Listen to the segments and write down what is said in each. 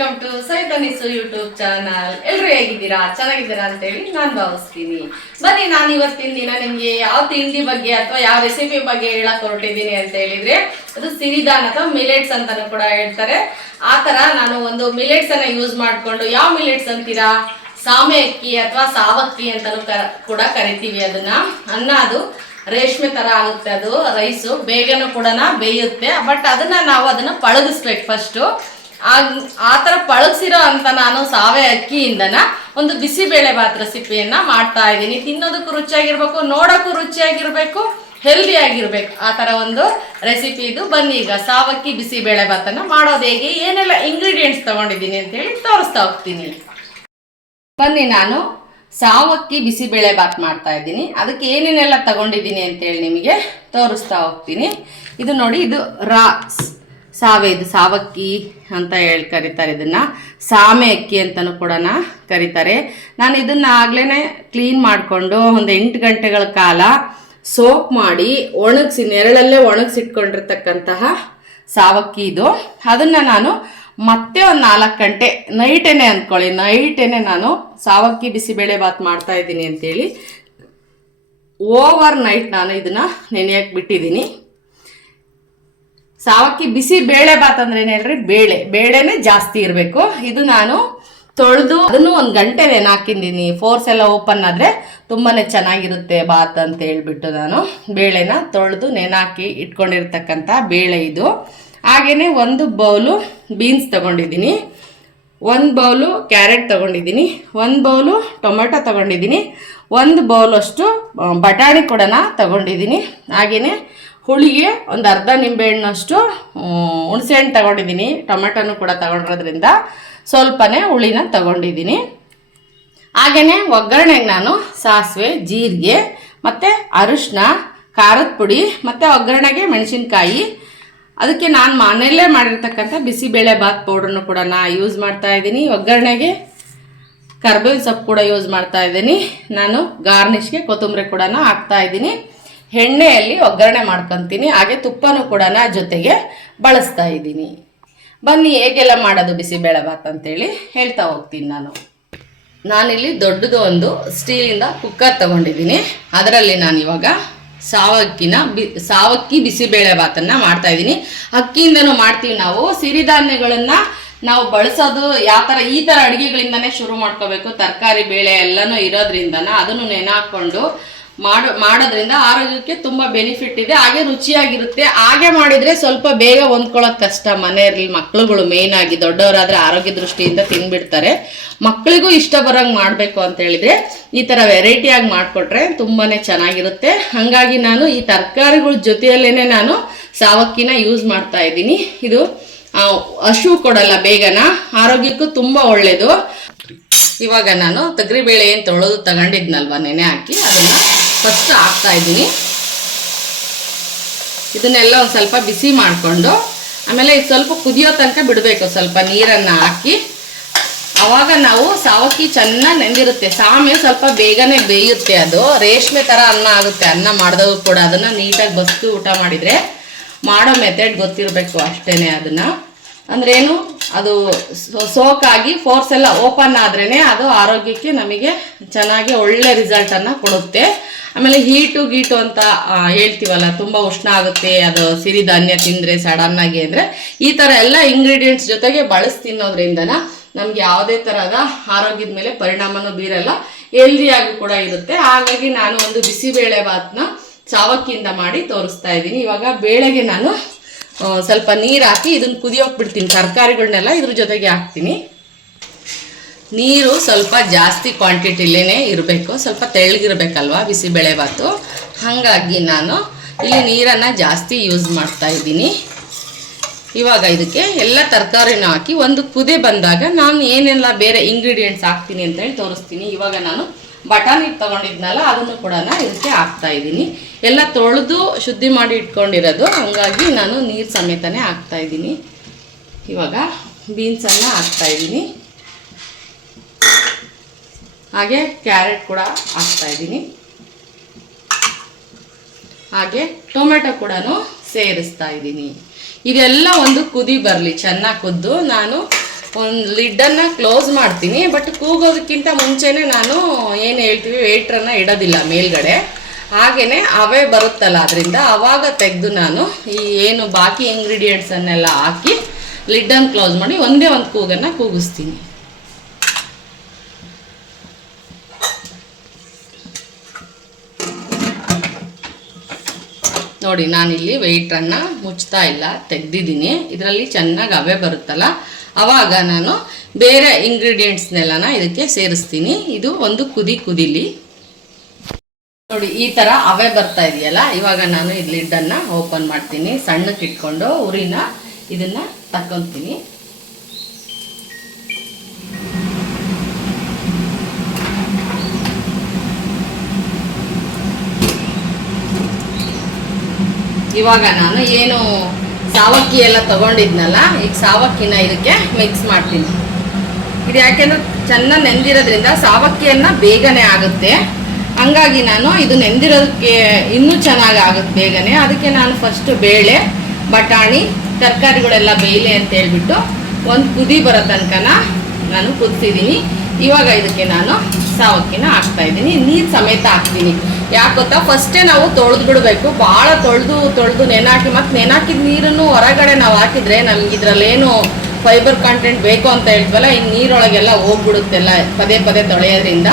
Welcome to ಸೈತನಿಸು YouTube channel ಎಲ್ಲರೂ ಹೇಗಿದ್ದೀರಾ? ಚೆನ್ನಾಗಿದ್ದೀರಾ ಅಂತೇಳಿ ನಾನು ಭಾವಿಸ್ತೀನಿ. ಬನ್ನಿ, ನಾನು ಇವತ್ತಿನ ದಿನ ನಿಮಗೆ ಯಾವ ತಿಂಡಿ ಬಗ್ಗೆ ಅಥವಾ ಯಾವ ರೆಸಿಪಿ ಬಗ್ಗೆ ಹೇಳಕ್ ಹೊರಟಿದ್ದೀನಿ ಅಂತ ಹೇಳಿದ್ರೆ, ಅದು ಸಿರಿಧಾನ್ ಅಥವಾ ಮಿಲೆಟ್ಸ್ ಅಂತಾನು ಕೂಡ ಹೇಳ್ತಾರೆ. ಆ ತರ ನಾನು ಒಂದು ಮಿಲೆಟ್ಸ್ ಅನ್ನ ಯೂಸ್ ಮಾಡಿಕೊಂಡು, ಯಾವ ಮಿಲೆಟ್ಸ್ ಅಂತೀರಾ? ಸಾಮೆ ಅಕ್ಕಿ ಅಥವಾ ಸಾವಕ್ಕಿ ಅಂತಾನು ಕೂಡ ಕರಿತೀವಿ ಅದನ್ನ. ಅನ್ನ ಅದು ರೇಷ್ಮೆ ತರ ಆಗುತ್ತೆ ಅದು ರೈಸು ಬೇಗನೂ ಕೂಡ ಬೇಯುತ್ತೆ. ಬಟ್ ಅದನ್ನ ನಾವು ಅದನ್ನ ಪಳಗಿಸ್ಬೇಕು ಫಸ್ಟು ಆ ಥರ ಪಳಗ್ಸಿರೋ ಅಂತ ನಾನು ಸಾವೆ ಅಕ್ಕಿಯಿಂದನ ಒಂದು ಬಿಸಿಬೇಳೆ ಭಾತ್ ರೆಸಿಪಿಯನ್ನ ಮಾಡ್ತಾ ಇದ್ದೀನಿ. ತಿನ್ನೋದಕ್ಕೂ ರುಚಿಯಾಗಿರ್ಬೇಕು, ನೋಡೋಕ್ಕೂ ರುಚಿಯಾಗಿರ್ಬೇಕು ಹೆಲ್ದಿ ಆಗಿರ್ಬೇಕು. ಆ ಥರ ಒಂದು ರೆಸಿಪಿ ಇದು. ಬನ್ನಿ ಈಗ ಸಾವಕ್ಕಿ ಬಿಸಿಬೇಳೆ ಭಾತನ್ನ ಮಾಡೋದು ಹೇಗೆ, ಏನೆಲ್ಲ ಇಂಗ್ರೀಡಿಯೆಂಟ್ಸ್ ತಗೊಂಡಿದ್ದೀನಿ ಅಂತೇಳಿ ತೋರಿಸ್ತಾ ಹೋಗ್ತೀನಿ. ಬನ್ನಿ ನಾನು ಸಾವಕ್ಕಿ ಬಿಸಿಬೇಳೆ ಬಾತ್ ಮಾಡ್ತಾ ಇದ್ದೀನಿ. ಅದಕ್ಕೆ ಏನೇನೆಲ್ಲ ತಗೊಂಡಿದ್ದೀನಿ ಅಂತೇಳಿ ನಿಮಗೆ ತೋರಿಸ್ತಾ ಹೋಗ್ತೀನಿ. ಇದು ನೋಡಿ, ಇದು ರಾ ಸಾವೆ ಇದು ಸಾವಕ್ಕಿ ಅಂತ ಹೇಳಿ ಕರೀತಾರೆ ಇದನ್ನ. ಸಾಮೆ ಅಕ್ಕಿ ಅಂತಲೂ ಕೂಡ ಕರೀತಾರೆ. ನಾನು ಇದನ್ನ ಆಗ್ಲೇ ಕ್ಲೀನ್ ಮಾಡಿಕೊಂಡು ಒಂದು ಎಂಟು ಗಂಟೆಗಳ ಕಾಲ ಸೋಪ್ ಮಾಡಿ ಒಣಗಿಸಿ, ನೆರಳಲ್ಲೇ ಒಣಗಿಸಿಟ್ಕೊಂಡಿರ್ತಕ್ಕಂತಹ ಸಾವಕ್ಕಿ ಇದು. ಅದನ್ನು ನಾನು ಮತ್ತೆ ಒಂದು ನಾಲ್ಕು ಗಂಟೆ ನೈಟೇನೆ ಅಂದ್ಕೊಳ್ಳಿ, ನೈಟೇನೆ ನಾನು ಸಾವಕ್ಕಿ ಬಿಸಿಬೇಳೆ ಬಾತ್ ಮಾಡ್ತಾ ಇದ್ದೀನಿ ಅಂತೇಳಿ. ಓವರ್ ನೈಟ್ ನಾನು ಇದನ್ನ ನೆನೆಯಕ್ಕೆ ಬಿಟ್ಟಿದ್ದೀನಿ. ಸಾವಕ್ಕಿ ಬಿಸಿ ಬೇಳೆ ಬಾತ್ ಅಂದ್ರೆ ಏನು ಹೇಳ್ರಿ? ಬೇಳೆ. ಬೇಳೆನೇ ಜಾಸ್ತಿ ಇರಬೇಕು. ಇದು ನಾನು ತೊಳೆದು ಅದನ್ನು ಒಂದು ಗಂಟೆ ನೆನಾಕಿದ್ದೀನಿ ಫೋರ್ಸ್ ಎಲ್ಲ ಓಪನ್ ಆದರೆ ತುಂಬಾನೇ ಚೆನ್ನಾಗಿರುತ್ತೆ ಬಾತ್ ಅಂತ ಹೇಳ್ಬಿಟ್ಟು ನಾನು ಬೇಳೆನ ತೊಳೆದು ನೆನಾಕಿ ಇಟ್ಕೊಂಡಿರ್ತಕ್ಕಂಥ ಬೇಳೆ ಇದು. ಹಾಗೇನೆ ಒಂದು ಬೌಲು ಬೀನ್ಸ್ ತಗೊಂಡಿದ್ದೀನಿ. ಒಂದು ಬೌಲು ಕ್ಯಾರೆಟ್ ತಗೊಂಡಿದ್ದೀನಿ. ಒಂದು ಬೌಲು ಟೊಮೆಟೊ ತಗೊಂಡಿದ್ದೀನಿ. ಒಂದು ಬೌಲಷ್ಟು ಬಟಾಣಿ ಕೂಡ ತಗೊಂಡಿದ್ದೀನಿ. ಹಾಗೆಯೇ ಹುಳಿಗೆ ಒಂದು ಅರ್ಧ ನಿಂಬೆಹಣ್ಣಷ್ಟು ಹುಣಸೆಹಣ್ಣು ತಗೊಂಡಿದ್ದೀನಿ. ಟೊಮೆಟೊನು ಕೂಡ ತಗೊಂಡಿರೋದ್ರಿಂದ ಸ್ವಲ್ಪನೇ ಹುಳಿನ ತಗೊಂಡಿದ್ದೀನಿ. ಹಾಗೆಯೇ ಒಗ್ಗರಣೆಗೆ ನಾನು ಸಾಸಿವೆ, ಜೀರಿಗೆ, ಮತ್ತು ಅರಿಶಿನ ಖಾರದ ಪುಡಿ, ಮತ್ತು ಒಗ್ಗರಣೆಗೆ ಮೆಣಸಿನ್ಕಾಯಿ. ಅದಕ್ಕೆ ನಾನು ಮನೆಯಲ್ಲೇ ಮಾಡಿರ್ತಕ್ಕಂಥ ಬಿಸಿಬೇಳೆ ಬಾತ್ ಪೌಡ್ರನ್ನು ಕೂಡ ನಾ ಯೂಸ್ ಮಾಡ್ತಾ ಇದ್ದೀನಿ. ಒಗ್ಗರಣೆಗೆ ಕರ್ಬೇವಿನ ಸೊಪ್ಪು ಕೂಡ ಯೂಸ್ ಮಾಡ್ತಾ ಇದ್ದೀನಿ. ನಾನು ಗಾರ್ನಿಷ್ಗೆ ಕೊತ್ತಂಬರಿ ಕೂಡ ಹಾಕ್ತಾ ಇದ್ದೀನಿ. ಎಣ್ಣೆಯಲ್ಲಿ ಒಗ್ಗರಣೆ ಮಾಡ್ಕೊತೀನಿ. ಹಾಗೆ ತುಪ್ಪನೂ ಕೂಡ ಜೊತೆಗೆ ಬಳಸ್ತಾ ಇದ್ದೀನಿ. ಬನ್ನಿ, ಹೇಗೆಲ್ಲ ಮಾಡೋದು ಬಿಸಿಬೇಳೆ ಬಾತ್ ಅಂತೇಳಿ ಹೇಳ್ತಾ ಹೋಗ್ತೀನಿ ನಾನು. ನಾನಿಲ್ಲಿ ದೊಡ್ಡದು ಒಂದು ಸ್ಟೀಲಿಂದ ಕುಕ್ಕರ್ ತಗೊಂಡಿದ್ದೀನಿ. ಅದರಲ್ಲಿ ನಾನು ಇವಾಗ ಸಾವಕ್ಕಿನ ಬಿ, ಸಾವಕ್ಕಿ ಬಿಸಿಬೇಳೆ ಭಾತನ್ನು ಮಾಡ್ತಾ ಇದ್ದೀನಿ. ಅಕ್ಕಿಯಿಂದನೂ ಮಾಡ್ತೀವಿ ನಾವು. ಸಿರಿಧಾನ್ಯಗಳನ್ನು ನಾವು ಬಳಸೋದು ಯಾವ ಥರ, ಈ ಥರ ಅಡುಗೆಗಳಿಂದನೇ ಶುರು ಮಾಡ್ಕೋಬೇಕು. ತರಕಾರಿ, ಬೇಳೆ ಎಲ್ಲನೂ ಇರೋದ್ರಿಂದನ ಅದನ್ನು ನೆನಾಕೊಂಡು ಮಾಡೋ, ಮಾಡೋದ್ರಿಂದ ಆರೋಗ್ಯಕ್ಕೆ ತುಂಬ ಬೆನಿಫಿಟ್ ಇದೆ. ಹಾಗೆ ರುಚಿಯಾಗಿರುತ್ತೆ. ಹಾಗೆ ಮಾಡಿದರೆ ಸ್ವಲ್ಪ ಬೇಗ ಹೊಂದ್ಕೊಳ್ಳೋದು ಕಷ್ಟ. ಮನೆಯಲ್ಲಿ ಮಕ್ಳುಗಳು ಮೇಯ್ನ್ ಆಗಿ ದೊಡ್ಡವರಾದ್ರೆ ಆರೋಗ್ಯ ದೃಷ್ಟಿಯಿಂದ ತಿನ್ಬಿಡ್ತಾರೆ. ಮಕ್ಕಳಿಗೂ ಇಷ್ಟ ಬರೋಂಗೆ ಮಾಡಬೇಕು ಅಂತ ಹೇಳಿದ್ರೆ ಈ ಥರ ವೆರೈಟಿಯಾಗಿ ಮಾಡಿಕೊಟ್ರೆ ತುಂಬಾ ಚೆನ್ನಾಗಿರುತ್ತೆ. ಹಾಗಾಗಿ ನಾನು ಈ ತರಕಾರಿಗಳ ಜೊತೆಯಲ್ಲೇ ನಾನು ಸಾವಕ್ಕಿನ ಯೂಸ್ ಮಾಡ್ತಾ ಇದ್ದೀನಿ. ಇದು ಹಶು ಕೊಡಲ್ಲ ಬೇಗನ. ಆರೋಗ್ಯಕ್ಕೂ ತುಂಬ ಒಳ್ಳೆಯದು ಇವಾಗ ನಾನು ತೊಗರಿಬೇಳೆ ಏನು ತೊಳೆದು ತಗೊಂಡಿದ್ನಲ್ವ ನೆನೆ ಹಾಕಿ, ಅದನ್ನು ಫಸ್ಟ್ ಹಾಕ್ತಾ ಇದ್ದೀನಿ. ಇದನ್ನೆಲ್ಲ ಒಂದು ಸ್ವಲ್ಪ ಬಿಸಿ ಮಾಡಿಕೊಂಡು, ಆಮೇಲೆ ಇದು ಸ್ವಲ್ಪ ಕುದಿಯೋ ತನಕ ಬಿಡಬೇಕು, ಸ್ವಲ್ಪ ನೀರನ್ನು ಹಾಕಿ. ಆವಾಗ ನಾವು ಸಾವಕ್ಕಿ ಚೆನ್ನಾಗಿ ನೆಂದಿರುತ್ತೆ. ಸಾಮೆ ಸ್ವಲ್ಪ ಬೇಗನೆ ಬೇಯುತ್ತೆ ಅದು. ರೇಷ್ಮೆ ಥರ ಅನ್ನ ಆಗುತ್ತೆ, ಅನ್ನ ಮಾಡಿದವರು ಕೂಡ ಅದನ್ನು ನೀಟಾಗಿ ಬಸ್ತು ಊಟ ಮಾಡಿದರೆ ಮಾಡೋ ಮೆಥಡ್ ಗೊತ್ತಿರಬೇಕು ಅಷ್ಟೇ ಅದನ್ನು. ಅಂದ್ರೇನು? ಅದು ಸೋ- ಸೋಕಾಗಿ ಫೋರ್ಸ್ ಎಲ್ಲ ಓಪನ್ ಆದ್ರೇನೆ ಅದು ಆರೋಗ್ಯಕ್ಕೆ ನಮಗೆ ಚೆನ್ನಾಗಿ ಒಳ್ಳೆ ರಿಸಲ್ಟ್ ಅನ್ನ ಕೊಡುತ್ತೆ. ಆಮೇಲೆ ಹೀಟು ಗೀಟು ಅಂತ ಹೇಳ್ತೀವಲ್ಲ, ತುಂಬ ಉಷ್ಣ ಆಗುತ್ತೆ, ಅದು ಸಿರಿಧಾನ್ಯ ತಿಂದರೆ ಆಗಿ ಅಂದರೆ ಈ ಥರ ಎಲ್ಲ ಇಂಗ್ರೀಡಿಯೆಂಟ್ಸ್ ಜೊತೆಗೆ ಬಳಸಿ ತಿನ್ನೋದ್ರಿಂದನ ನಮ್ಗೆ ಯಾವುದೇ ಥರದ ಆರೋಗ್ಯದ ಮೇಲೆ ಪರಿಣಾಮನೂ ಬೀರಲ್ಲ ಹೆಲ್ದಿಯಾಗಿ ಕೂಡ ಇರುತ್ತೆ. ಹಾಗಾಗಿ ನಾನು ಒಂದು ಬಿಸಿಬೇಳೆ ಭಾತ್ನ ಚಾವಕ್ಕಿಯಿಂದ ಮಾಡಿ ತೋರಿಸ್ತಾ ಇದ್ದೀನಿ. ಇವಾಗ ಬೇಳೆಗೆ ನಾನು ಸ್ವಲ್ಪ ನೀರು ಹಾಕಿ ಇದನ್ನ ಕುದಿಯೋಕೆ ಬಿಡ್ತೀನಿ ತರಕಾರಿಗಳನ್ನೆಲ್ಲ ಇದ್ರ ಜೊತೆಗೆ ಹಾಕ್ತೀನಿ. ನೀರು ಸ್ವಲ್ಪ ಜಾಸ್ತಿ ಕ್ವಾಂಟಿಟಿಲೇ ಇರಬೇಕು, ಸ್ವಲ್ಪ ತೆಳ್ಳಗಿರ್ಬೇಕಲ್ವ ಬಿಸಿಬೇಳೆ ಬಾತು ಹಾಗಾಗಿ ನಾನು ಇಲ್ಲಿ ನೀರನ್ನು ಜಾಸ್ತಿ ಯೂಸ್ ಮಾಡ್ತಾ ಇದ್ದೀನಿ. ಇವಾಗ ಇದಕ್ಕೆ ಎಲ್ಲ ತರಕಾರಿನ ಹಾಕಿ ಒಂದು ಕುದೆ ಬಂದಾಗ ನಾನು ಏನೆಲ್ಲ ಬೇರೆ ಇಂಗ್ರೀಡಿಯೆಂಟ್ಸ್ ಹಾಕ್ತೀನಿ ಅಂತೇಳಿ ತೋರಿಸ್ತೀನಿ. ಇವಾಗ ನಾನು ಬಟಾಣಿ ತಗೊಂಡಿದ್ನಲ್ಲ, ಅದನ್ನು ಕೂಡ ಇದಕ್ಕೆ ಹಾಕ್ತಾ ಇದ್ದೀನಿ. ಎಲ್ಲ ತೊಳೆದು ಶುದ್ಧಿ ಮಾಡಿ ಇಟ್ಕೊಂಡಿರೋದು, ಹಾಗಾಗಿ ನಾನು ನೀರು ಸಮೇತನೇ ಹಾಕ್ತಾ ಇದ್ದೀನಿ. ಇವಾಗ ಬೀನ್ಸನ್ನು ಹಾಕ್ತಾ ಇದ್ದೀನಿ. ಹಾಗೆ ಕ್ಯಾರೆಟ್ ಕೂಡ ಹಾಕ್ತಾ ಇದ್ದೀನಿ. ಹಾಗೆ ಟೊಮೆಟೊ ಕೂಡ ಸೇರಿಸ್ತಾ ಇದ್ದೀನಿ. ಇದೆಲ್ಲ ಒಂದು ಕುದಿ ಬರಲಿ, ಚೆನ್ನಾಗಿ ಕುದ್ದು. ನಾನು ಒಂದು ಲಿಡ್ಡನ್ನು ಕ್ಲೋಸ್ ಮಾಡ್ತೀನಿ ಬಟ್ ಕೂಗೋದಕ್ಕಿಂತ ಮುಂಚೆನೇ ನಾನು ಏನು ಹೇಳ್ತೀವಿ ವೇಟ್ರನ್ನು ಇಡೋದಿಲ್ಲ ಮೇಲ್ಗಡೆ. ಹಾಗೇ ಅವೇ ಬರುತ್ತಲ್ಲ, ಅದರಿಂದ ಅವಾಗ ತೆಗೆದು ನಾನು ಈ ಏನು ಬಾಕಿ ಇಂಗ್ರೀಡಿಯೆಂಟ್ಸನ್ನೆಲ್ಲ ಹಾಕಿ ಲಿಡ್ಡನ್ನು ಕ್ಲೋಸ್ ಮಾಡಿ ಒಂದೇ ಒಂದು ಕೂಗನ್ನು ಕೂಗಿಸ್ತೀನಿ. ನೋಡಿ, ನಾನಿಲ್ಲಿ ವೆಯ್ಟ್ರನ್ನು ಮುಚ್ತಾ ಇಲ್ಲ, ತೆಗ್ದಿದ್ದೀನಿ. ಇದರಲ್ಲಿ ಚೆನ್ನಾಗಿ ಅವೇ ಬರುತ್ತಲ್ಲ ಅವಾಗ ನಾನು ಬೇರೆ ಇಂಗ್ರೀಡಿಯೆಂಟ್ಸ್ನೆಲ್ಲನ ಇದಕ್ಕೆ ಸೇರಿಸ್ತೀನಿ. ಇದು ಒಂದು ಕುದಿ ಕುದಿಲಿ. ನೋಡಿ, ಈ ಥರ ಅವೆ ಬರ್ತಾ ಇದೆಯಲ್ಲ, ಇವಾಗ ನಾನು ಇದು ಲಿಡ್ಡನ್ನು ಓಪನ್ ಮಾಡ್ತೀನಿ. ಸಣ್ಣಕ್ಕೆ ಇಟ್ಕೊಂಡು ಉರಿನ ಇದನ್ನು ತಕ್ಕೊತೀನಿ. ಇವಾಗ ನಾನು ಏನು ಸಾವಕ್ಕಿ ಎಲ್ಲ ತಗೊಂಡಿದ್ನಲ್ಲ, ಈಗ ಸಾವಕ್ಕಿನ ಇದಕ್ಕೆ ಮಿಕ್ಸ್ ಮಾಡ್ತೀನಿ. ಇದು ಯಾಕೆಂದ್ರೆ ಚೆನ್ನಾಗಿ ನೆಂದಿರೋದ್ರಿಂದ ಸಾವಕ್ಕಿಯನ್ನು ಬೇಗನೆ ಆಗುತ್ತೆ. ಹಂಗಾಗಿ ನಾನು ಇದು ನೆಂದಿರೋದಕ್ಕೆ ಇನ್ನೂ ಚೆನ್ನಾಗಿ ಆಗುತ್ತೆ ಬೇಗನೆ. ಅದಕ್ಕೆ ನಾನು ಫಸ್ಟ್ ಬೇಳೆ, ಬಟಾಣಿ, ತರಕಾರಿಗಳೆಲ್ಲ ಬೇಯಲಿ ಅಂತ ಹೇಳ್ಬಿಟ್ಟು ಒಂದು ಕುದಿ ಬರೋ ತನಕನ ನಾನು ಕುದಿಸಿದ್ದೀನಿ. ಇವಾಗ ಇದಕ್ಕೆ ನಾನು ಸಾವಕ್ಕಿನ ಹಾಕ್ತಾ ಇದ್ದೀನಿ. ನೀರು ಸಮೇತ ಹಾಕ್ತೀನಿ. ಯಾಕೆ ಗೊತ್ತಾ? ಫಸ್ಟೇ ನಾವು ತೊಳೆದು ಬಿಡಬೇಕು. ಭಾಳ ತೊಳೆದು ತೊಳೆದು ನೆನಾಕಿ, ಮತ್ತು ನೆನಾಕಿದ ನೀರನ್ನು ಹೊರಗಡೆ ನಾವು ಹಾಕಿದ್ರೆ ನಮ್ಗೆ ಏನು ಫೈಬರ್ ಕಂಟೆಂಟ್ ಬೇಕು ಅಂತ ಹೇಳ್ತೀವಲ್ಲ, ಈ ನೀರೊಳಗೆಲ್ಲ ಹೋಗ್ಬಿಡುತ್ತೆಲ್ಲ ಪದೇ ಪದೇ ತೊಳೆಯೋದ್ರಿಂದ.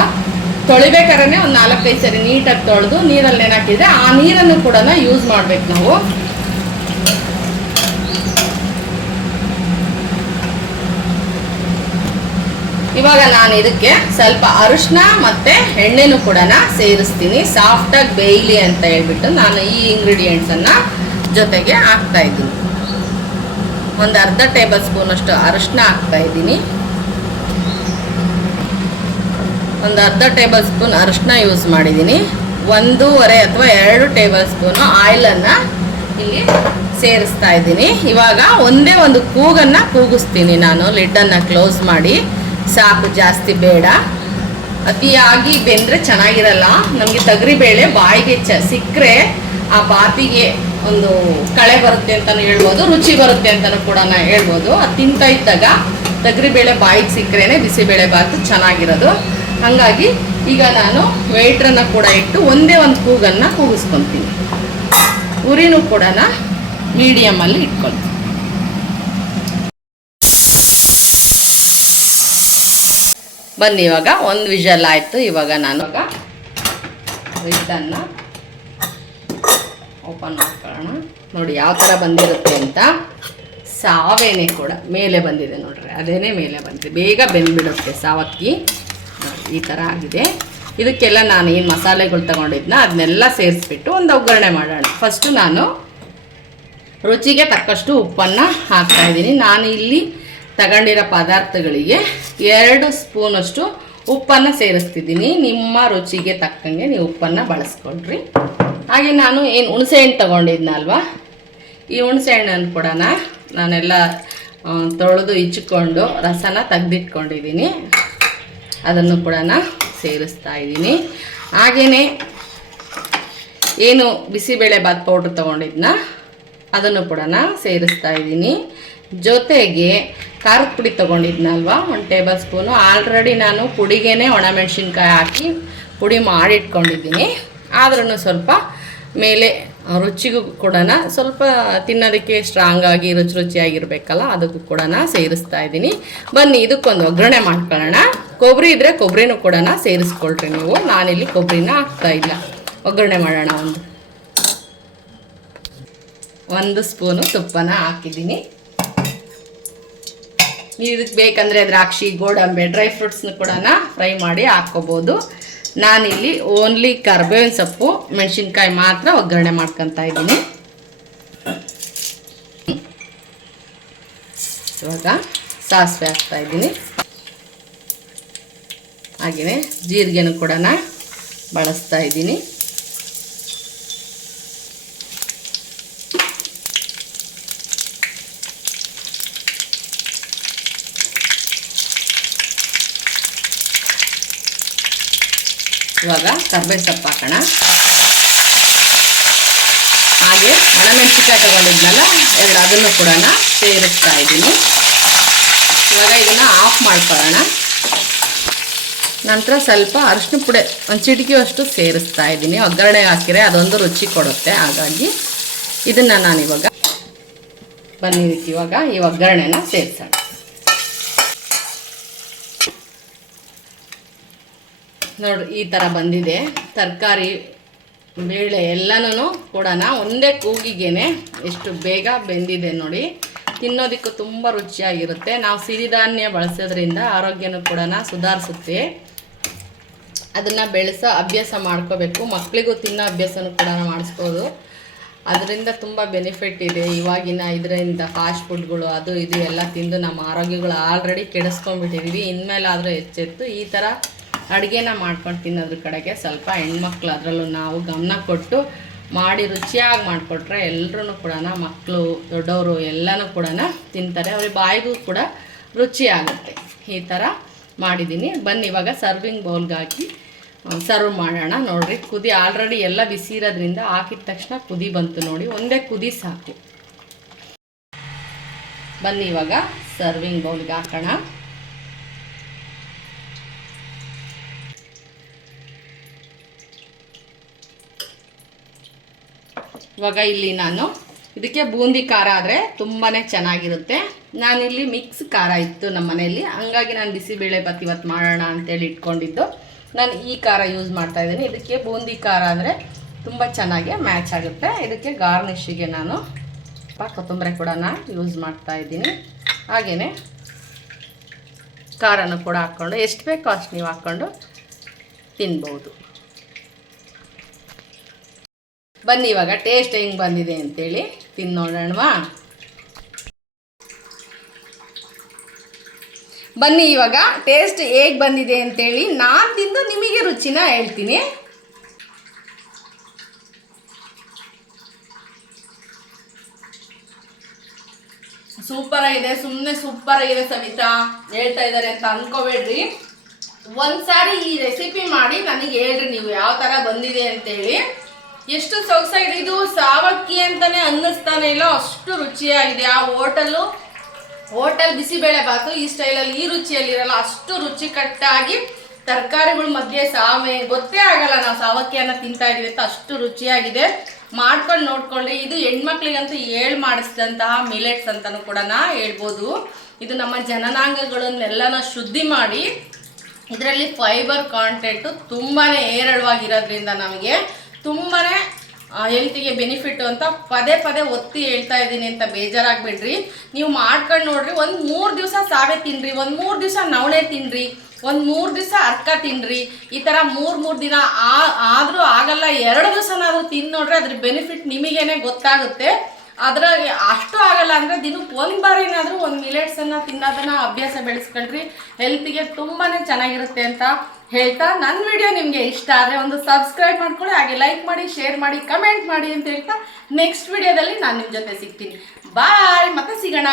ತೊಳಿಬೇಕಾದ್ರೆ ಒಂದು ನಾಲ್ಕೈದು ಸರಿ ನೀಟಾಗಿ ತೊಳೆದು ನೀರಲ್ಲಿ ನೆನಾಕಿದ್ರೆ ಆ ನೀರನ್ನು ಕೂಡ ಯೂಸ್ ಮಾಡ್ಬೇಕು ನಾವು. ಇವಾಗ ನಾನು ಇದಕ್ಕೆ ಸ್ವಲ್ಪ ಅರಿಶಿನ ಮತ್ತೆ ಎಣ್ಣೆನೂ ಕೂಡ ಸೇರಿಸ್ತೀನಿ. ಸಾಫ್ಟಾಗಿ ಬೇಯಲಿ ಅಂತ ಹೇಳ್ಬಿಟ್ಟು ನಾನು ಈ ಇಂಗ್ರೀಡಿಯೆಂಟ್ಸ್ ಅನ್ನ ಜೊತೆಗೆ ಹಾಕ್ತಾ ಇದ್ದೀನಿ. ಒಂದು ಅರ್ಧ ಟೇಬಲ್ ಸ್ಪೂನ್ ಅಷ್ಟು ಅರಿಶಿನ ಹಾಕ್ತಾ ಇದ್ದೀನಿ. ಒಂದು ಅರ್ಧ ಟೇಬಲ್ ಸ್ಪೂನ್ ಅರಿಶಿನ ಯೂಸ್ ಮಾಡಿದ್ದೀನಿ. ಒಂದೂವರೆ ಅಥವಾ ಎರಡು ಟೇಬಲ್ ಸ್ಪೂನು ಆಯಿಲನ್ನು ಇಲ್ಲಿ ಸೇರಿಸ್ತಾ ಇದ್ದೀನಿ. ಇವಾಗ ಒಂದೇ ಒಂದು ಕೂಗನ್ನು ಕೂಗಿಸ್ತೀನಿ ನಾನು ಲಿಡ್ಡನ್ನು ಕ್ಲೋಸ್ ಮಾಡಿ. ಸಾಕು ಜಾಸ್ತಿ ಬೇಡ. ಅತಿಯಾಗಿ ಬೆಂದರೆ ಚೆನ್ನಾಗಿರಲ್ಲ. ನಮಗೆ ತೊಗರಿಬೇಳೆ ಬಾಯಿಗೆ ಚ ಸಿಕ್ಕರೆ ಆ ಬಾತಿಗೆ ಒಂದು ಕಳೆ ಬರುತ್ತೆ ಅಂತಲೂ ಹೇಳ್ಬೋದು, ರುಚಿ ಬರುತ್ತೆ ಅಂತಲೂ ಕೂಡ ಹೇಳ್ಬೋದು. ಅದು ತಿಂತಾ ಇದ್ದಾಗ ತಗರಿಬೇಳೆ ಬಾಯಿಗೆ ಸಿಕ್ಕರೆ ಬಿಸಿಬೇಳೆ ಬಾತು ಚೆನ್ನಾಗಿರೋದು. ಹಾಗಾಗಿ ಈಗ ನಾನು ವೇಟ್ರನ್ನ ಕೂಡ ಇಟ್ಟು ಒಂದೇ ಒಂದು ಕೂಗನ್ನು ಕೂಗಿಸ್ಕೊತೀನಿ. ಉರಿನೂ ಕೂಡ ಮೀಡಿಯಮಲ್ಲಿ ಇಟ್ಕೊಳ್ತೀನಿ. ಬನ್ನಿ, ಇವಾಗ ಒಂದು ವಿಷಲ್ ಆಯಿತು. ಇವಾಗ ನಾನು ಇದನ್ನು ಓಪನ್ ಮಾಡ್ಕೊಳ್ಳೋಣ. ನೋಡಿ, ಯಾವ ಥರ ಬಂದಿರುತ್ತೆ ಅಂತ. ಸಾವೇನೆ ಕೂಡ ಮೇಲೆ ಬಂದಿದೆ ನೋಡ್ರಿ, ಅದೇನೇ ಮೇಲೆ ಬಂದಿದೆ. ಬೇಗ ಬೆಂದ್ಬಿಡುತ್ತೆ ಸಾವಕ್ಕಿ ಈ ಥರ ಆಗಿದೆ. ಇದಕ್ಕೆಲ್ಲ ನಾನು ಏನು ಮಸಾಲೆಗಳು ತಗೊಂಡಿದ್ನ ಅದನ್ನೆಲ್ಲ ಸೇರಿಸ್ಬಿಟ್ಟು ಒಂದು ಒಗ್ಗರಣೆ ಮಾಡೋಣ. ಫಸ್ಟು ನಾನು ರುಚಿಗೆ ತಕ್ಕಷ್ಟು ಉಪ್ಪನ್ನು ಹಾಕ್ತಾ ಇದ್ದೀನಿ. ನಾನು ಇಲ್ಲಿ ತಗೊಂಡಿರೋ ಪದಾರ್ಥಗಳಿಗೆ ಎರಡು ಸ್ಪೂನಷ್ಟು ಉಪ್ಪನ್ನು ಸೇರಿಸ್ತಿದ್ದೀನಿ. ನಿಮ್ಮ ರುಚಿಗೆ ತಕ್ಕಂಗೆ ನೀವು ಉಪ್ಪನ್ನು ಬಳಸ್ಕೊಳ್ರಿ. ಹಾಗೆ ನಾನು ಏನು ಹುಣಸೆ ಹಣ್ಣು ತಗೊಂಡಿದ್ನಲ್ವಾ ಈ ಹುಣಸೆ ಹಣ್ಣನ್ನು ಕೂಡ ನಾನೆಲ್ಲ ತೊಳೆದು ಇಚ್ಚಿಕೊಂಡು ರಸನ ತೆಗೆದಿಟ್ಕೊಂಡಿದ್ದೀನಿ. ಅದನ್ನು ಕೂಡ ಸೇರಿಸ್ತಾ ಇದ್ದೀನಿ. ಹಾಗೆಯೇ ಏನು ಬಿಸಿಬೇಳೆ ಬಾತ್ ಪೌಡ್ರ್ ತೊಗೊಂಡಿದ್ನ, ಅದನ್ನು ಕೂಡ ಸೇರಿಸ್ತಾ ಇದ್ದೀನಿ. ಜೊತೆಗೆ ಖಾರದ ಪುಡಿ ತೊಗೊಂಡಿದ್ನಲ್ವ? ಒಂದು ಟೇಬಲ್ ಸ್ಪೂನು. ಆಲ್ರೆಡಿ ನಾನು ಪುಡಿಗೇನೆ ಒಣಮೆಣ್ಸಿನ್ಕಾಯಿ ಹಾಕಿ ಪುಡಿ ಮಾಡಿಟ್ಕೊಂಡಿದ್ದೀನಿ. ಆದ್ರೂ ಸ್ವಲ್ಪ ಮೇಲೆ ರುಚಿಗೂ ಕೂಡ ಸ್ವಲ್ಪ ತಿನ್ನೋದಕ್ಕೆ ಸ್ಟ್ರಾಂಗ್ ಆಗಿ ರುಚಿ ರುಚಿಯಾಗಿರ್ಬೇಕಲ್ಲ, ಅದಕ್ಕೂ ಕೂಡ ಸೇರಿಸ್ತಾ ಇದ್ದೀನಿ. ಬನ್ನಿ, ಇದಕ್ಕೊಂದು ಒಗ್ಗರಣೆ ಮಾಡ್ಕೊಳ್ಳೋಣ. ಕೊಬ್ಬರಿ ಇದ್ದರೆ ಕೊಬ್ಬರಿನೂ ಕೂಡ ಸೇರಿಸ್ಕೊಳ್ರಿ ನೀವು. ನಾನಿಲ್ಲಿ ಕೊಬ್ಬರಿನ ಹಾಕ್ತಾ ಇಲ್ಲ. ಒಗ್ಗರಣೆ ಮಾಡೋಣ ಒಂದು. ಒಂದು ಸ್ಪೂನು ತುಪ್ಪನ ಹಾಕಿದ್ದೀನಿ. ನೀವು ಇದಕ್ಕೆ ಬೇಕಂದರೆ ದ್ರಾಕ್ಷಿ, ಗೋಡಂಬೆ ಡ್ರೈ ಫ್ರೂಟ್ಸ್ನ ಕೂಡ ಫ್ರೈ ಮಾಡಿ ಹಾಕ್ಕೋಬೋದು. ನಾನಿಲ್ಲಿ ಓನ್ಲಿ ಕರ್ಬೇವಿನ ಸೊಪ್ಪು, ಮೆಣಸಿನ್ಕಾಯಿ ಮಾತ್ರ ಒಗ್ಗರಣೆ ಮಾಡ್ಕೊತಾ ಇದ್ದೀನಿ. ಇವಾಗ ಸಾಸಿವೆ ಹಾಕ್ತಾ ಇದ್ದೀನಿ. ಹಾಗೆಯೇ ಜೀರಿಗೆನೂ ಕೂಡ ಬಳಸ್ತಾ ಇದ್ದೀನಿ. ಇವಾಗ ಕರ್ಬೇವು ಸೊಪ್ಪು ಹಾಕೋಣ. ಹಾಗೆ ಒಣಮೆಣಸಿಕಾಯಿ ತಗೊಂಡಿದ್ನಲ್ಲ, ಎರಡು ಅದನ್ನು ಕೂಡ ಸೇರಿಸ್ತಾ ಇದ್ದೀನಿ. ಇವಾಗ ಇದನ್ನು ಆಫ್ ಮಾಡ್ಕೊಳ್ಳೋಣ. ನಂತರ ಸ್ವಲ್ಪ ಅರಿಶಿನ ಪುಡಿ, ಒಂದು ಚಿಟಿಕೆ ಅಷ್ಟು ಸೇರಿಸ್ತಾ ಇದ್ದೀನಿ. ಒಗ್ಗರಣೆ ಹಾಕಿದರೆ ಅದೊಂದು ರುಚಿ ಕೊಡುತ್ತೆ. ಹಾಗಾಗಿ ಇದನ್ನು ನಾನು ಇವಾಗ ಬನ್ನಿ ಇವಾಗ ಈ ಒಗ್ಗರಣೆನ ಸೇರಿಸೋಣ. ನೋಡ್ರಿ ಈ ಥರ ಬಂದಿದೆ. ತರಕಾರಿ, ಬೇಳೆ ಎಲ್ಲನೂ ಕೂಡ ಒಂದೇ ಕೂಗಿಗೆನೆ ಎಷ್ಟು ಬೇಗ ಬೆಂದಿದೆ ನೋಡಿ. ತಿನ್ನೋದಕ್ಕೂ ತುಂಬ ರುಚಿಯಾಗಿರುತ್ತೆ. ನಾವು ಸಿರಿಧಾನ್ಯ ಬಳಸೋದ್ರಿಂದ ಆರೋಗ್ಯನೂ ಕೂಡ ಸುಧಾರಿಸುತ್ತೆ. ಅದನ್ನು ಬೆಳೆಸೋ ಅಭ್ಯಾಸ ಮಾಡ್ಕೋಬೇಕು. ಮಕ್ಕಳಿಗೂ ತಿನ್ನೋ ಅಭ್ಯಾಸನೂ ಕೂಡ ಮಾಡಿಸ್ಬೋದು. ಅದರಿಂದ ತುಂಬ ಬೆನಿಫಿಟ್ ಇದೆ. ಇವಾಗಿನ ಇದರಿಂದ ಫಾಸ್ಟ್ ಫುಡ್ಗಳು, ಅದು ಇದು ಎಲ್ಲ ತಿಂದು ನಮ್ಮ ಆರೋಗ್ಯಗಳು ಆಲ್ರೆಡಿ ಕೆಡಿಸ್ಕೊಂಡ್ಬಿಟ್ಟಿದ್ದೀವಿ ಇನ್ಮೇಲಾದರೂ ಹೆಚ್ಚೆತ್ತು ಈ ಥರ ಅಡುಗೆನ ಮಾಡ್ಕೊಂಡು ತಿನ್ನೋದ್ರ ಕಡೆಗೆ ಸ್ವಲ್ಪ ಹೆಣ್ಮಕ್ಳು ಅದರಲ್ಲೂ ನಾವು ಗಮನ ಕೊಟ್ಟು ಮಾಡಿ ರುಚಿಯಾಗಿ ಮಾಡಿಕೊಟ್ರೆ ಎಲ್ಲರೂ ಕೂಡ ಮಕ್ಕಳು ದೊಡ್ಡವರು ಎಲ್ಲನೂ ಕೂಡ ತಿಂತಾರೆ. ಅವ್ರಿಗೆ ಬಾಯಿಗೂ ಕೂಡ ರುಚಿಯಾಗುತ್ತೆ. ಈ ಥರ ಮಾಡಿದ್ದೀನಿ. ಬನ್ನಿ, ಇವಾಗ ಸರ್ವಿಂಗ್ ಬೌಲ್ಗೆ ಹಾಕಿ ಸರ್ವ್ ಮಾಡೋಣ. ನೋಡಿರಿ, ಕುದಿ ಆಲ್ರೆಡಿ ಎಲ್ಲ ಬಿಸಿ ಇರೋದ್ರಿಂದ ಹಾಕಿದ ತಕ್ಷಣ ಕುದಿ ಬಂತು ನೋಡಿ. ಒಂದೇ ಕುದಿ ಸಾಕು. ಬನ್ನಿ, ಇವಾಗ ಸರ್ವಿಂಗ್ ಬೌಲ್ಗೆ ಹಾಕೋಣ. ಇವಾಗ ಇಲ್ಲಿ ನಾನು ಇದಕ್ಕೆ ಬೂಂದಿ ಖಾರ ಆದರೆ ತುಂಬಾ ಚೆನ್ನಾಗಿರುತ್ತೆ. ನಾನಿಲ್ಲಿ ಮಿಕ್ಸ್ ಖಾರ ಇತ್ತು ನಮ್ಮ ಮನೆಯಲ್ಲಿ. ಹಂಗಾಗಿ ನಾನು ಬಿಸಿಬೇಳೆ ಬಾತ್ ಇವತ್ತು ಮಾಡೋಣ ಅಂತೇಳಿ ಇಟ್ಕೊಂಡಿದ್ದು. ನಾನು ಈ ಖಾರ ಯೂಸ್ ಮಾಡ್ತಾ ಇದ್ದೀನಿ. ಇದಕ್ಕೆ ಬೂಂದಿ ಖಾರ ಅಂದರೆ ತುಂಬ ಚೆನ್ನಾಗಿ ಮ್ಯಾಚ್ ಆಗುತ್ತೆ. ಇದಕ್ಕೆ ಗಾರ್ನಿಷಿಗೆ ನಾನು ಕೊತ್ತಂಬರಿ ಕೂಡ ನಾನು ಯೂಸ್ ಮಾಡ್ತಾ ಇದ್ದೀನಿ. ಹಾಗೆಯೇ ಖಾರನೂ ಕೂಡ ಹಾಕ್ಕೊಂಡು, ಎಷ್ಟು ಬೇಕೋ ಅಷ್ಟು ನೀವು ಹಾಕ್ಕೊಂಡು ತಿನ್ಬೋದು. ಬನ್ನಿ ಇವಾಗ ಟೇಸ್ಟ್ ಹೆಂಗೆ ಬಂದಿದೆ ಅಂತೇಳಿ ತಿನ್ನೋಣವಾ ಬನ್ನಿ ಇವಾಗ ಟೇಸ್ಟ್ ಹೇಗೆ ಬಂದಿದೆ ಅಂತೇಳಿ ನಾನು ತಿಂದು ನಿಮಗೆ ರುಚಿನ ಹೇಳ್ತೀನಿ. ಸೂಪರ್ ಆಗಿದೆ ಸುಮ್ಮನೆ ಸೂಪರ್ ಆಗಿದೆ ಸವಿತಾ. ಹೇಳ್ತಾ ಇದ್ದಾರೆ ಅಂತ ಅನ್ಕೋಬೇಡ್ರಿ. ಒಂದ್ಸಾರಿ ಈ ರೆಸಿಪಿ ಮಾಡಿ ನನಗೆ ಹೇಳ್ರಿ ನೀವು ಯಾವ ಥರ ಬಂದಿದೆ ಅಂತೇಳಿ. ಎಷ್ಟು ಸೊಗಸಾಗಿದೆ. ಇದು ಸಾವಕ್ಕಿ ಅಂತಾನೆ ಅನ್ನಿಸ್ತಾನೆ. ಇಲ್ಲ, ಅಷ್ಟು ರುಚಿಯಾಗಿದೆ. ಆ ಹೋಟೆಲು ಹೋಟೆಲ್ ಬಿಸಿಬೇಳೆ ಬಾತು. ಈ ಸ್ಟೈಲಲ್ಲಿ ಈ ರುಚಿಯಲ್ಲಿ ಇರಲ್ಲ ಅಷ್ಟು ರುಚಿಕಟ್ಟಾಗಿ ತರಕಾರಿಗಳ ಮಧ್ಯೆ ಸಾವೆ, ಗೊತ್ತೇ ಆಗಲ್ಲ ನಾವು ಸಾವಕ್ಕಿಯನ್ನು ತಿಂತಾ ಇದೀವಿ ಅಂತ. ಅಷ್ಟು ರುಚಿಯಾಗಿದೆ. ಮಾಡ್ಕೊಂಡು ನೋಡ್ಕೊಳ್ಳಿ ಇದು ಹೆಣ್ಮಕ್ಳಿಗಂತೂ ಏಳ್ ಮಾಡಿಸಿದಂತಹ ಮಿಲೆಟ್ಸ್ ಅಂತಲೂ ಕೂಡ ಹೇಳ್ಬೋದು. ಇದು ನಮ್ಮ ಜನನಾಂಗಗಳನ್ನೆಲ್ಲನ ಶುದ್ಧಿ ಮಾಡಿ, ಇದರಲ್ಲಿ ಫೈಬರ್ ಕಾಂಟೆಂಟು ತುಂಬಾ ಹೇರಳವಾಗಿರೋದ್ರಿಂದ ನಮಗೆ ತುಂಬಾ ಹೆಲ್ತಿಗೆ ಬೆನಿಫಿಟ್ ಅಂತ ಪದೇ ಪದೇ ಒತ್ತಿ ಹೇಳ್ತಾ ಇದ್ದೀನಿ ಅಂತ ಬೇಜಾರಾಗ್ಬಿಡ್ರಿ. ನೀವು ಮಾಡ್ಕೊಂಡು ನೋಡ್ರಿ, ಒಂದು ಮೂರು ದಿವಸ ಸಾವೆ ತಿನ್ರಿ, ಒಂದು ಮೂರು ದಿವಸ ನವಣೆ ತಿನ್ರಿ, ಒಂದು ಮೂರು ದಿವಸ ಅರ್ಕ ತಿನ್ರಿ, ಈ ಥರ ಮೂರು ಮೂರು ದಿನ ಆದರೂ ಆಗಲ್ಲ, ಎರಡು ದಿವಸನಾದರೂ ತಿಂದು ನೋಡ್ರಿ, ಅದ್ರ ಬೆನಿಫಿಟ್ ನಿಮಗೇನೆ ಗೊತ್ತಾಗುತ್ತೆ. ಅದ್ರಾಗ ಅಷ್ಟು ಆಗಲ್ಲ ಅಂದರೆ ದಿನಕ್ಕೆ ಒಂದು ಬಾರಿನಾದರೂ ಒಂದು ಮಿಲೆಟ್ಸನ್ನು ತಿನ್ನೋದನ್ನ ಅಭ್ಯಾಸ ಬೆಳೆಸ್ಕೊಳ್ರಿ. ಹೆಲ್ತಿಗೆ ತುಂಬಾ ಚೆನ್ನಾಗಿರುತ್ತೆ ಅಂತ ಹೇಳ್ತಾ ನನ್ನ ವಿಡಿಯೋ ನಿಮಗೆ ಇಷ್ಟ ಆದರೆ ಒಂದು ಸಬ್ಸ್ಕ್ರೈಬ್ ಮಾಡ್ಕೊಳ್ಳಿ, ಹಾಗೆ ಲೈಕ್ ಮಾಡಿ ಶೇರ್ ಮಾಡಿ ಕಮೆಂಟ್ ಮಾಡಿ ಅಂತ ಹೇಳ್ತಾ ನೆಕ್ಸ್ಟ್ ವಿಡಿಯೋದಲ್ಲಿ ನಾನು ನಿಮ್ಮ ಜೊತೆ ಸಿಗ್ತೀನಿ. ಬಾಯ್ ಮತ್ತೆ ಸಿಗೋಣ.